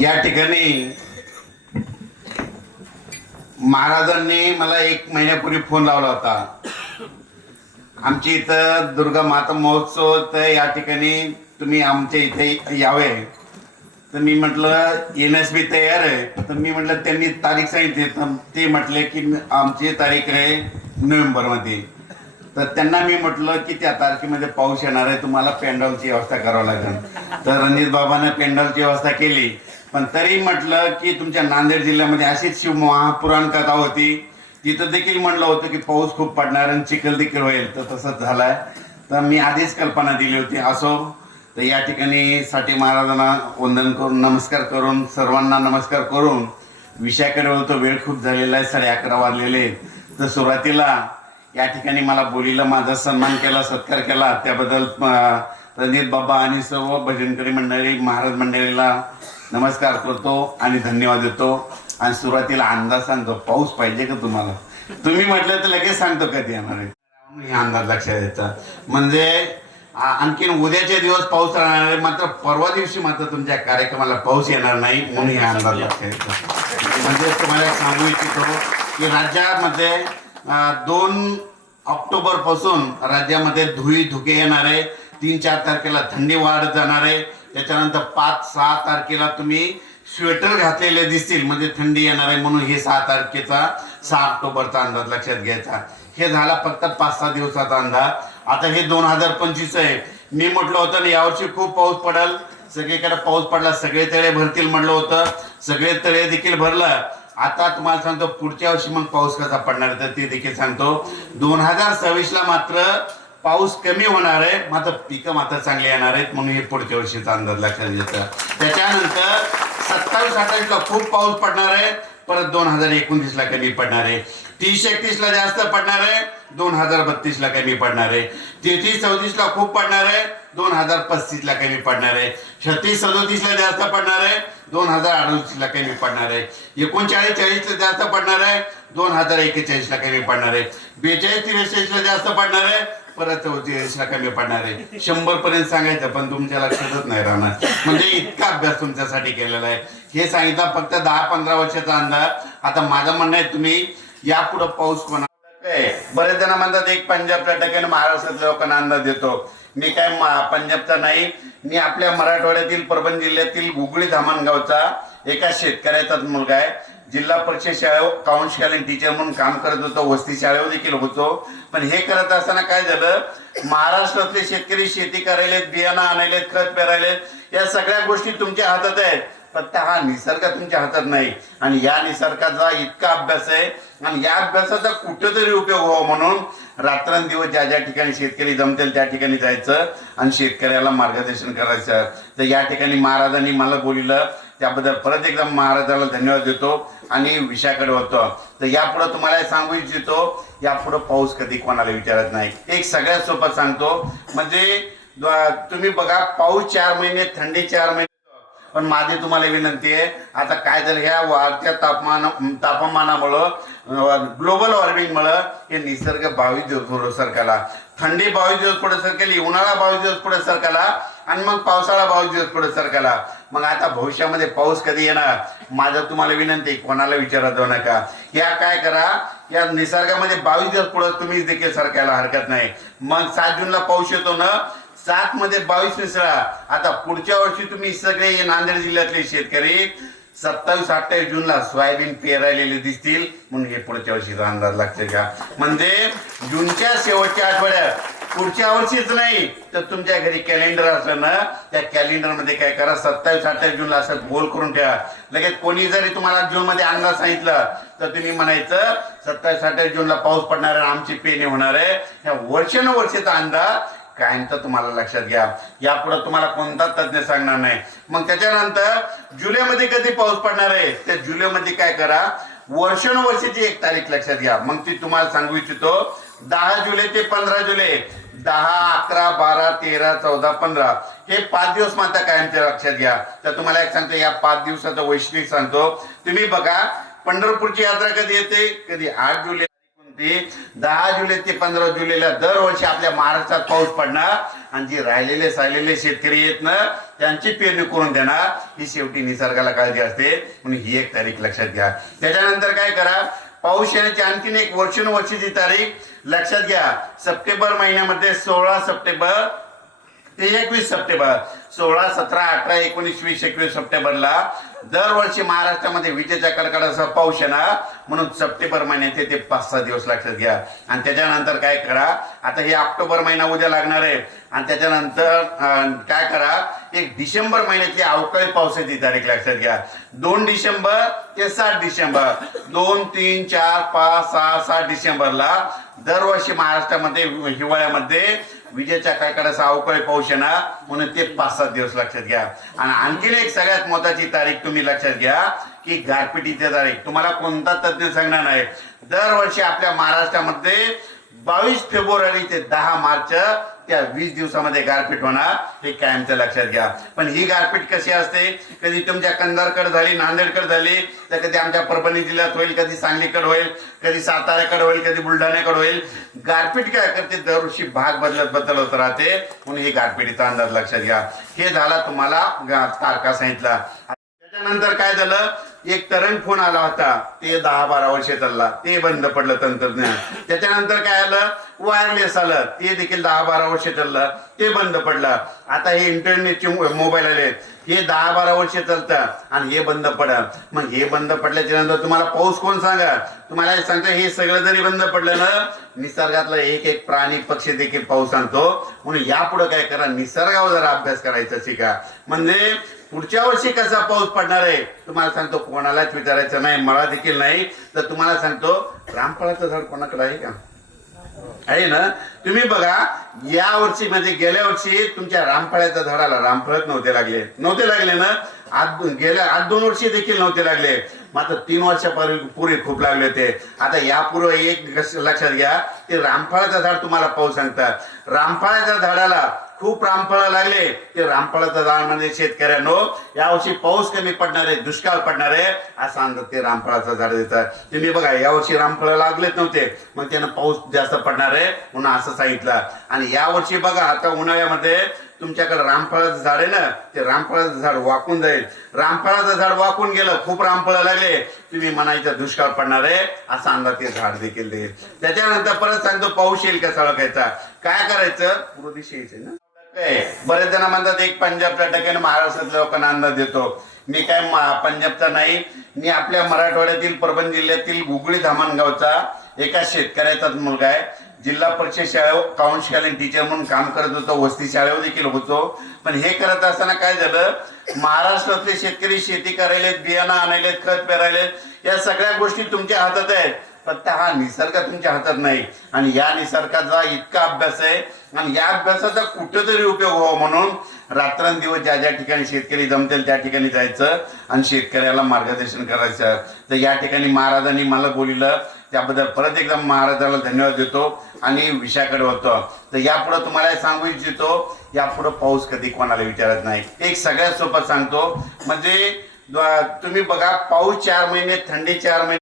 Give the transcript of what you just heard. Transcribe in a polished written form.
या ठिकाणी महाराजांनी मला 1 महिन्यापूर्वी फोन लावला होता। आमची इथं दुर्गा माता महोत्सव तर या ठिकाणी तुम्ही आमच्या इथे यावे। तर मी म्हटलं येण्यास मी तयार आहे। तर मी म्हटलं त्यांनी तारीख सांगितली तर ते म्हटले की आमची तारीख आहे नोव्हेंबरमध्ये। तर त्यांना मी म्हटलं की त्या तारखेमध्ये पाऊस येणार आहे, तुम्हाला पेंडॉलची व्यवस्था करावी लागेल। तर रणजित बाबांना पेंडॉलची व्यवस्था केली, पण तरी म्हटलं की तुमच्या नांदेड जिल्ह्यामध्ये अशीच शिव महापुराण कथा होती, तिथं देखील म्हणलं होतं की पाऊस खूप पडणार आणि चिखल देखील होईल, तर तसंच झालाय। तर मी आधीच कल्पना दिली होती। असो, तर या ठिकाणी साठी महाराजांना वंदन करून नमस्कार करून सर्वांना नमस्कार करून विषयाकडे होतो। वेळ खूप झालेला आहे, 11:30 वाजलेले। तर सुरुवातीला या ठिकाणी मला बोलीला माझा सन्मान केला, सत्कार केला, त्याबद्दल रणजित बाबा आणि सर्व भजनकरी मंडळी महाराज मंडळीला नमस्कार करतो आणि धन्यवाद देतो। आणि सुरुवातीला अंदाज सांगतो, पाऊस पाहिजे का तुम्हाला? तुम्ही म्हटलं तर लगेच सांगतो कधी येणार आहे, अंदाज लक्षात द्यायचा। म्हणजे आणखीन उद्याचे दिवस पाऊस राहणार आहे, मात्र परवा दिवशी मात्र तुमच्या कार्यक्रमाला पाऊस येणार नाही, म्हणून हे अंदाज लक्षात द्यायचा। म्हणजे तुम्हाला सांगू इच्छितो की राज्यामध्ये 2 ऑक्टोबर पासून राज्यामध्ये धुके येणार आहे। 3-4 तारखेला थंडी वाढत जाणार आहे। त्याच्यानंतर 5-6 तारखेला तुम्ही स्वेटर घातलेले दिसतील, म्हणजे थंडी येणार आहे। म्हणून हे 6 तारखेचा 6 ऑक्टोबरचा अंदाज लक्षात घ्यायचा। हे झाला फक्त 5-6 दिवसाचा अंदाज। आता हे 2025 आहे। मी म्हटलं होतं ना यावर्षी खूप पाऊस पडेल, सगळीकडे पाऊस पडला, सगळे तळे भरतील म्हटलं होतं, सगळे तळे देखील भरलं। आता तुम्हाला सांगतो पुढच्या वर्षी मग पाऊस कसा पडणार तर ते देखील सांगतो। 2026ला मात्र पाऊस कमी होणार आहे, मात्र पिकं मात्र चांगली येणार आहेत, म्हणून हे पुढच्या वर्षीचा अंदाज लक्षात घ्यायचा। त्याच्यानंतर 27-28ला खूप पाऊस पडणार आहे, परत 2029ला कमी पडणार आहे। 30-31ला जास्त पडणार आहे, 2032ला कमी पडणार आहे। 33-34ला खूप पडणार आहे, 2035ला कमी पडणार आहे। 36-37ला जास्त पडणार आहे, 2038ला कमी पडणार आहे। 39-40ला जास्त पडणार आहे, 2041ला कमी पडणार आहे। 42-43ला जास्त पडणार आहे, परत 44ला कमी पडणार आहे। 100 पर्यंत सांगायचं पण तुमच्या लक्षातच नाही राहणार, म्हणजे इतका अभ्यास तुमच्यासाठी केलेला आहे। हे सांगितलं फक्त 10-15 वर्षाचा अंदाज। आता माझं म्हणणं आहे तुम्ही यापुढे पाऊस कोणा बरेच जण म्हणतात एक पंजाबच्या टक्क्याने महाराष्ट्रातल्या लोकांना अंदाज देतो। मी काय पंजाबचा नाही, मी आपल्या मराठवाड्यातील परभणी जिल्ह्यातील गुगळी धामणगावचा एका शेतकऱ्याचाच मुलगा आहे। जिल्हा परिषद शाळेत काउन्सिलिंग टीचर म्हणून काम करत होतो, वस्ती शाळेवर देखील होतो। पण हे करत असताना काय झालं, महाराष्ट्रातले शेतकरी शेती करायलेत, बियाणं आणायलेत, खत पेरायलेत, या सगळ्या गोष्टी तुमच्या हातात आहेत, फक्त हा निसर्ग तुमच्या हातात नाही। आणि या निसर्गाचा इतका अभ्यास आहे आणि या अभ्यासाचा कुठेतरी उपयोग व्हावा म्हणून रात्रंदिवस ज्या ज्या ठिकाणी शेतकरी जमतील त्या ठिकाणी जायचं आणि शेतकऱ्याला मार्गदर्शन करायचं। तर या ठिकाणी महाराजांनी मला बोललं, त्याबद्दल परत एकदा महाराजाला धन्यवाद देतो आणि विषयाकडे होतो। तर यापुढे तुम्हाला सांगू इच्छितो, यापुढे पाऊस कधी कोणाला विचारत नाही। एक सगळ्यात सोपं सांगतो, म्हणजे तुम्ही बघा पाऊस 4 महिने, थंडी 4 महिने, पण माझी तुम्हाला विनंती आहे, आता काय झालं ह्या वाढत्या तापमानामुळं ग्लोबल वॉर्मिंगमुळं हे निसर्ग 22 दिवस पुढे सरकला, थंडी 22 दिवस पुढे सरकली, उन्हाळा 22 दिवस पुढे सरकला आणि मग पावसाळा 22 दिवस पुढे सरकला। मग आता भविष्यामध्ये पाऊस कधी येणार, माझं तुम्हाला विनंती, कोणाला विचारत जाऊ नका। या काय करा, या निसर्गामध्ये 22 दिवस पुढे तुम्ही देखील सरकायला हरकत नाही। मग 7 जूनला पाऊस येतो ना, 7 मध्ये 22 मिसळा। आता पुढच्या वर्षी तुम्ही सगळे नांदेड जिल्ह्यातले शेतकरी 27-28 जूनला सोयाबीन पेरायलेले दिसतील, म्हणून हे पुढच्या वर्षीचा अंदाज लक्षात घ्या। म्हणजे जूनच्या शेवटच्या आठवड्यात, पुढच्या वर्षीच नाही तर तुमच्या घरी कॅलेंडर असलं ना, त्या कॅलेंडर मध्ये काय करा, 27-28 जूनला असं गोल करून ठेवा। लगेच कोणी जरी तुम्हाला जून मध्ये अंदाज सांगितलं तर तुम्ही म्हणायचं 27-28 जूनला पाऊस पडणार आहे, आमची पेरणी होणार आहे। या वर्षानुवर्षीचा अंदाज कायमचा तुम्हाला लक्षात घ्या, यापुढे तुम्हाला कोणता तज्ञ सांगणार नाही। मग त्याच्यानंतर जुलैमध्ये कधी पाऊस पडणार आहे, त्या जुलैमध्ये काय करा, वर्षानुवर्षीची एक तारीख लक्षात घ्या। मग ती तुम्हाला सांगू इच्छितो, 10 जुलै ते 15 जुलै, 10, 11, 12, 13, 14, 15 हे 5 दिवस मात्र कायमच्या लक्षात घ्या। तर तुम्हाला एक सांगतो, या 5 दिवसाचं वैशिष्ट्य सांगतो। तुम्ही बघा पंढरपूरची यात्रा कधी येते, कधी 8 जुलै, 10 जुलै ते 15 जुलैला दरवर्षी आपल्या महाराष्ट्रात पाऊस पडणार आणि जे राहिलेले सायलेले शेतकरी आहेत ना त्यांची पेरणी करून देणार, ही शेवटी निसर्गाला काळजी असते. म्हणून ही एक तारीख लक्षात घ्या. त्याच्यानंतर काय करा, पाऊस येण्याची आणखीन एक वर्षानुवर्षीची तारीख लक्षात घ्या. सप्टेंबर महिन्यामध्ये 16 सप्टेंबर ते 21 सप्टेंबर, 16, 17, 18, 19, 20, 21 सप्टेंबरला दरवर्षी महाराष्ट्रामध्ये विजेच्या कडकडाटासह पाऊस येणार. म्हणून सप्टेंबर महिन्याचे ते 5-6 दिवस लक्षात घ्या. आणि त्याच्यानंतर काय करा, आता हे ऑक्टोबर महिना उद्या लागणार आहे. आणि त्याच्यानंतर काय करा, एक डिसेंबर महिन्यातली अवकाळी पावसाची तारीख लक्षात घ्या. 2 डिसेंबर ते 7 डिसेंबर, 2, 3, 4, 5, 6, 7 डिसेंबरला दरवर्षी महाराष्ट्रामध्ये हिवाळ्यामध्ये विजेच्या कडकडाटासह अवकाळी पाऊस येणार. म्हणून ते 5-7 दिवस लक्षात घ्या. आणि आणखीन एक सगळ्यात महत्वाची तारीख तुम्ही लक्षात घ्या की गारपिटीची तारीख. तुम्हाला कोणता तज्ञ सांगणार नाही. दरवर्षी आपल्या महाराष्ट्रामध्ये 22 फेब्रुवारी ते 10 मार्च त्या 20 दिवसामध्ये गारपीट होणार, हे कायमचं लक्षात घ्या. पण ही गारपीट कशी असते, कधी तुमच्या कंधारकडे झाली, नांदेडकडे झाली, तर कधी आमच्या परभणी जिल्ह्यात होईल, कधी सांगलीकडे होईल, कधी साताऱ्याकडे होईल, कधी बुलढाण्याकडे होईल. गारपीट काय करते, दरवर्षी भाग बदलत राहते. म्हणून ही गारपिटीचा अंदाज लक्षात घ्या. हे झाला तुम्हाला तारखा सांगितला. त्याच्यानंतर काय झालं, एक तरंग फोन आला होता, ते 10-12 वर्ष चालला, ते बंद पडलं तंत्रज्ञान. त्याच्यानंतर काय आलं, वायरलेस आलं, ते देखील 10-12 वर्ष चाललं, ते बंद पडलं. आता हे इंटरनेटचे मोबाईल आले, हे 10-12 वर्ष चालतं आणि हे बंद पडलं. मग हे बंद पडल्याच्या नंतर तुम्हाला पाऊस कोण सांगा, तुम्हाला सांगतो हे सगळं जरी बंद पडलं ना, निसर्गातला एक प्राणी पक्षी देखील पाऊस आणतो. म्हणून यापुढे काय करा, निसर्गावर जरा अभ्यास करायचा शिका. म्हणजे पुढच्या वर्षी कसा पाऊस पडणार आहे तुम्हाला सांगतो, कोणालाच विचारायचं नाही, मला देखील नाही. तर तुम्हाला सांगतो, रामफळाचं झाड कोणाकडे आहे का, आहे ना? तुम्ही बघा, या वर्षी म्हणजे गेल्या वर्षी तुमच्या रामफळाच्या झाडाला रामफळच नव्हते लागले ना. गेल्या 8-2 वर्षी देखील नव्हते लागले, मात्र 3 वर्षापूर्वी खूप लागले होते. आता यापूर्वी एक लक्षात घ्या, ते रामफळाचं झाड तुम्हाला पाऊस सांगतात. रामफळाच्या झाडाला खूप रामफळ लागले, ते रामफळाचं झाड म्हणजे शेतकऱ्यांनो यावर्षी पाऊस कमी पडणार आहे, दुष्काळ पडणार आहे असं अंदाज ते रामफळाचं झाड देतात. तुम्ही बघा, यावर्षी रामफळ लागलेच नव्हते, मग त्यानं पाऊस जास्त पडणार आहे म्हणून असं सांगितलं. आणि यावर्षी बघा, आता उन्हाळ्यामध्ये तुमच्याकडे रामफळाचं झाड आहे ना, ते रामफळाचं झाड वाकून जाईल. रामफळाचं झाड वाकून गेलं, खूप रामफळ लागले, तुम्ही म्हणायचं दुष्काळ पडणार आहे असा अंदाज ते झाड देखील देईल. त्याच्यानंतर परत सांगतो, पाऊस येईल कसा ओळखायचा, काय करायचं, पूर्व दिशा यायचं ना. बरेच जण म्हणतात एक पंजाबच्या टक्क्याने महाराष्ट्रातल्या लोकांना अंदाज देतो. मी काय पंजाबचा नाही, मी आपल्या मराठवाड्यातील परभणी जिल्ह्यातील गुगळी धामणगावचा एका शेतकऱ्याचा मुलगा आहे. जिल्हा परिषद शाळेवर काउन्सिलिंग टीचर म्हणून काम करत होतो, वस्ती शाळेवर देखील होतो. पण हे करत असताना काय झालं, महाराष्ट्रातले शेतकरी शेती करायलेत, बियाणं आणायलेत, खत पेरायलेत, या सगळ्या गोष्टी तुमच्या हातात आहेत, फक्त हा निसर्ग तुमच्या हातात नाही. आणि या निसर्गाचा इतका अभ्यास आहे आणि या अभ्यासाचा कुठेतरी उपयोग व्हावा म्हणून रात्रंदिवस ज्या ज्या ठिकाणी शेतकरी जमतील त्या ठिकाणी जायचं आणि शेतकऱ्याला मार्गदर्शन करायचं. तर या ठिकाणी महाराजांनी मला बोललं, त्याबद्दल परत एकदा महाराजाला धन्यवाद देतो आणि विषयाकडे होतो. तर यापुढे तुम्हाला सांगू इच्छितो, यापुढे पाऊस कधी कोणाला विचारत नाही. एक सगळ्यात सोपं सांगतो, म्हणजे तुम्ही बघा, पाऊस 4 महिने, थंडी 4 महिने.